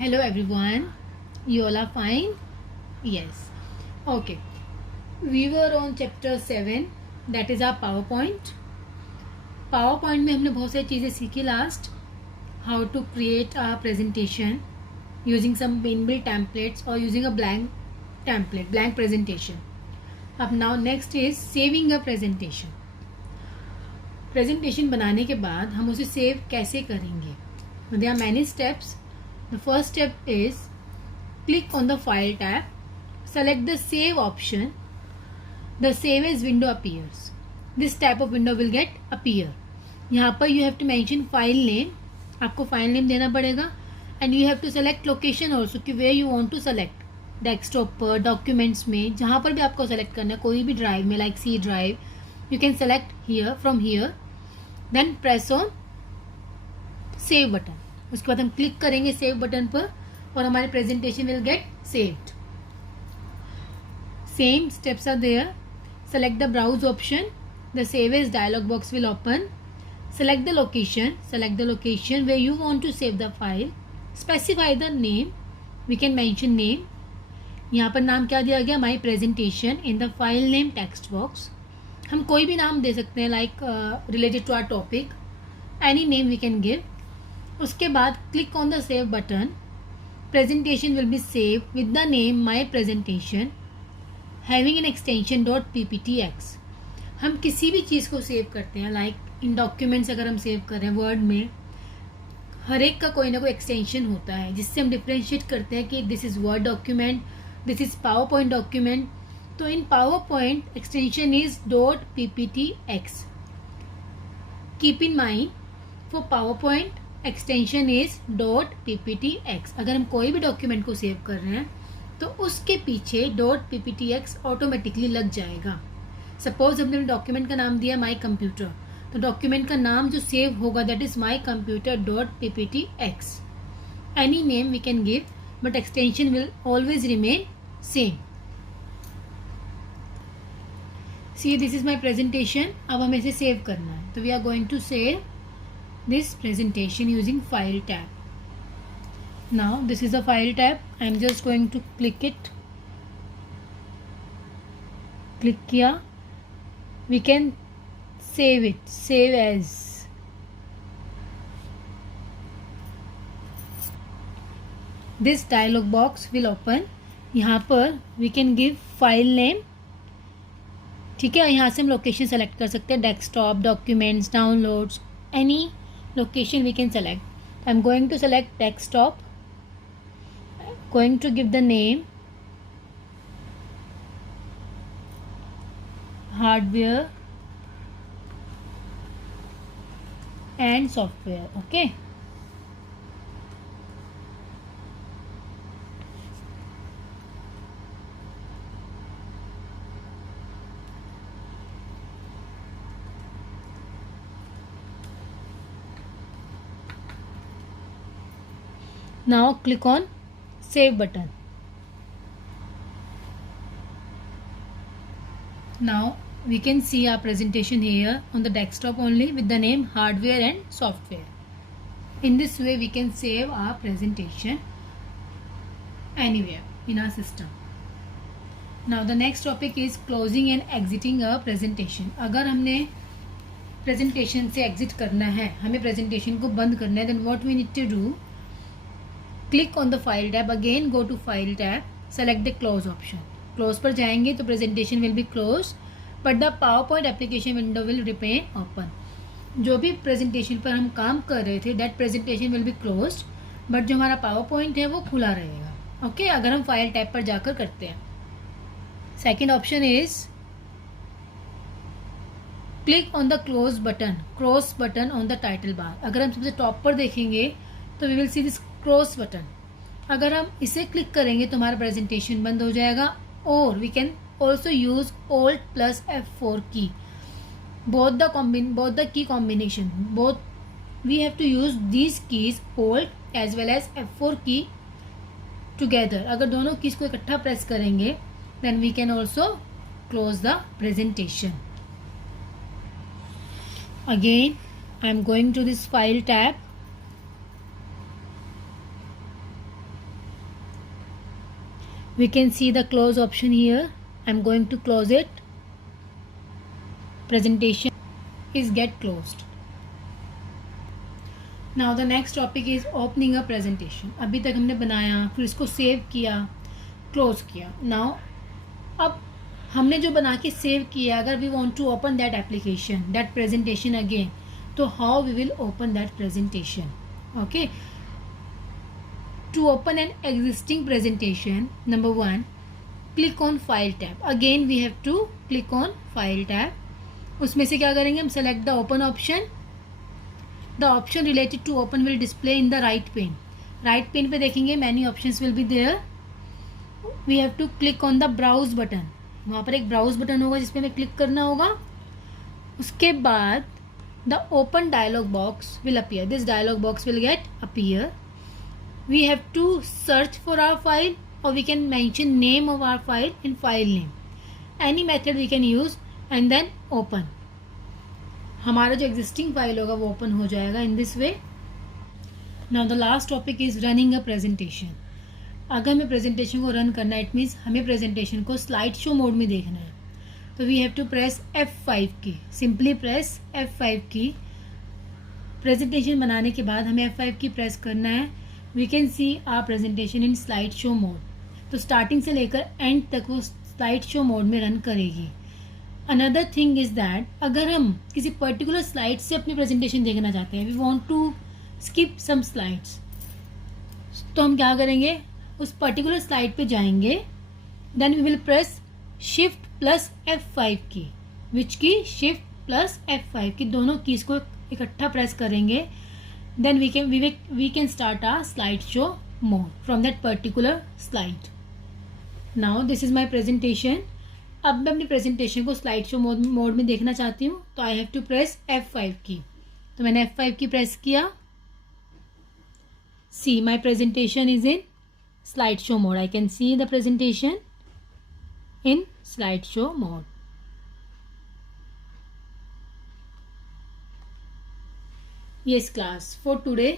Hello everyone, you all are fine? Yes. Okay. We were on chapter 7, that is our PowerPoint. PowerPoint में हमने बहुत सारी चीज़ें सीखी last. How to create a presentation using some inbuilt templates or using a blank template, blank presentation. अब now next is saving a presentation. Presentation बनाने के बाद हम उसे सेव कैसे करेंगे? There are many steps. The first step is click on the file tab, select the save option. The save as window appears. This type of window will get appear. यहाँ पर you have to mention file name. आपको file name देना पड़ेगा and you have to select location also कि where you want to select. Desktop पर, documents में, जहाँ पर भी आपको select करना है, कोई भी drive में like C drive, you can select here from here. Then press on save button. उसके बाद हम क्लिक करेंगे सेव बटन पर और हमारे presentation will get saved. Same steps are there. Select the browse option. The save as dialog box will open. Select the location where you want to save the file. Specify the name. We can mention name. यहाँ पर नाम क्या दिया गया? My presentation. In the file name text box हम कोई भी नाम दे सकते हैं like related to our topic. Any name we can give. उसके बाद click on the save button. Presentation will be save with the name my presentation having an extension .pptx. हम किसी भी चीज़ को सेव करते हैं लाइक इन डॉक्यूमेंट्स अगर हम सेव कर रहे हैं वर्ड में, हर एक का कोई ना कोई एक्सटेंशन होता है जिससे हम डिफ्रेंशिएट करते हैं कि this is Word document, this is PowerPoint document. तो in PowerPoint extension is .pptx. Keep in mind for PowerPoint extension is .pptx. अगर हम कोई भी डॉक्यूमेंट को सेव कर रहे हैं तो उसके पीछे .pptx ऑटोमेटिकली लग जाएगा. सपोज हमने डॉक्यूमेंट का नाम दिया माई कंप्यूटर, तो डॉक्यूमेंट का नाम जो सेव होगा that is my computer .pptx. Any name we can give but extension will always remain same. See this is my presentation. अब हमें इसे सेव करना है तो we are going to save this presentation using file tab. Now this is a file tab. I am just going to click it. Click किया. We can save it. Save as. This dialog box will open. यहाँ पर we can give file name. ठीक है, यहाँ से हम location select कर सकते हैं. Desktop, documents, downloads, any location we can select. I'm going to select desktop. Going to give the name hardware and software. Okay. Now click on save button. Now we can see our presentation here on the desktop only with the name hardware and software. In this way we can save our presentation anywhere in our system. Now the next topic is closing and exiting a presentation. अगर हमने presentation से exit करना है, हमें presentation को बंद करना है, then what we need to do? Click on the file tab. Again go to file tab. Select the close option. Close पर जाएंगे तो presentation will be closed, but the PowerPoint application window will remain open. जो भी presentation पर हम काम कर रहे थे that presentation will be closed, but जो हमारा PowerPoint है वो खुला रहेगा. Okay, अगर हम file tab पर जाकर करते हैं. Second option is click on the close button on the title bar. अगर हम सबसे top पर देखेंगे तो we will see this cross button. अगर हम इसे क्लिक करेंगे तो हमारा प्रेजेंटेशन बंद हो जाएगा. और we can also use Alt plus F4 की. both the key combination, both we have to use these keys Alt as well as F4 key together. अगर दोनों कीज को इकट्ठा प्रेस करेंगे then we can also close the presentation. Again I am going to this file tab. We can see the close option here. I'm going to close it. Presentation is get closed. Now the next topic is opening a presentation. अभी तक हमने बनाया, फिर इसको सेव किया, क्लोज किया. Now अब हमने जो बना के सेव किया, अगर we want to open that application, that presentation again, तो how we will open that presentation. Okay, to open an existing presentation, number 1, click on file tab. Again we have to click on file tab. उसमें से क्या करेंगे हम, select the open option. The option related to open will display in the right pane. Right pane पे देखेंगे many options will be there. We have to click on the browse button. वहाँ पर एक ब्राउज बटन होगा जिसपे हमें क्लिक करना होगा. उसके बाद the open dialog box will appear. This dialog box will get appear. We have to search for our file और we can mention name of our file in file name. Any method we can use and then open. हमारा जो existing file होगा वो open हो जाएगा in this way. Now the last topic is running a presentation. अगर हमें presentation को run करना है, इट मीन्स हमें प्रेजेंटेशन को स्लाइड शो मोड में देखना है, तो we have to press F5 की. सिंपली प्रेस F5 की. प्रेजेंटेशन बनाने के बाद हमें F5 की प्रेस करना है. We can see our presentation in slide show mode. तो स्टार्टिंग से लेकर एंड तक वो स्लाइड शो मोड में रन करेगी. अनदर थिंग इज दैट अगर हम किसी पर्टिकुलर स्लाइड से अपनी प्रेजेंटेशन देखना चाहते हैं, we want to skip some slides, तो हम क्या करेंगे, उस पर्टिकुलर स्लाइड पे जाएंगे. Then we will press shift plus F5 key. विच की, शिफ्ट प्लस F5 की. दोनों कीज को इकट्ठा प्रेस करेंगे. Then we can start our slide show mode from that particular slide. Now this is my presentation. अब मैं अपनी प्रेजेंटेशन को स्लाइड शो मोड में देखना चाहती हूँ, तो I have to press F5 की. तो मैंने F5 की प्रेस किया. See my presentation is in slideshow mode. I can see the presentation in slideshow mode. Yes class, for today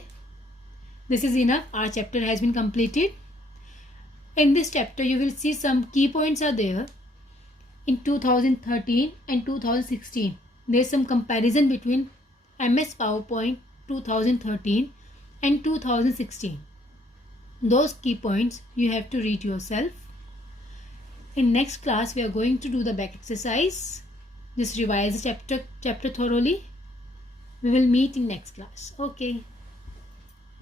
this is enough. Our chapter has been completed. In this chapter you will see some key points are there. In 2013 and 2016 there is some comparison between MS PowerPoint 2013 and 2016. Those key points you have to read yourself. In next class we are going to do the back exercise. Just revise the chapter thoroughly. We will meet in next class. Okay.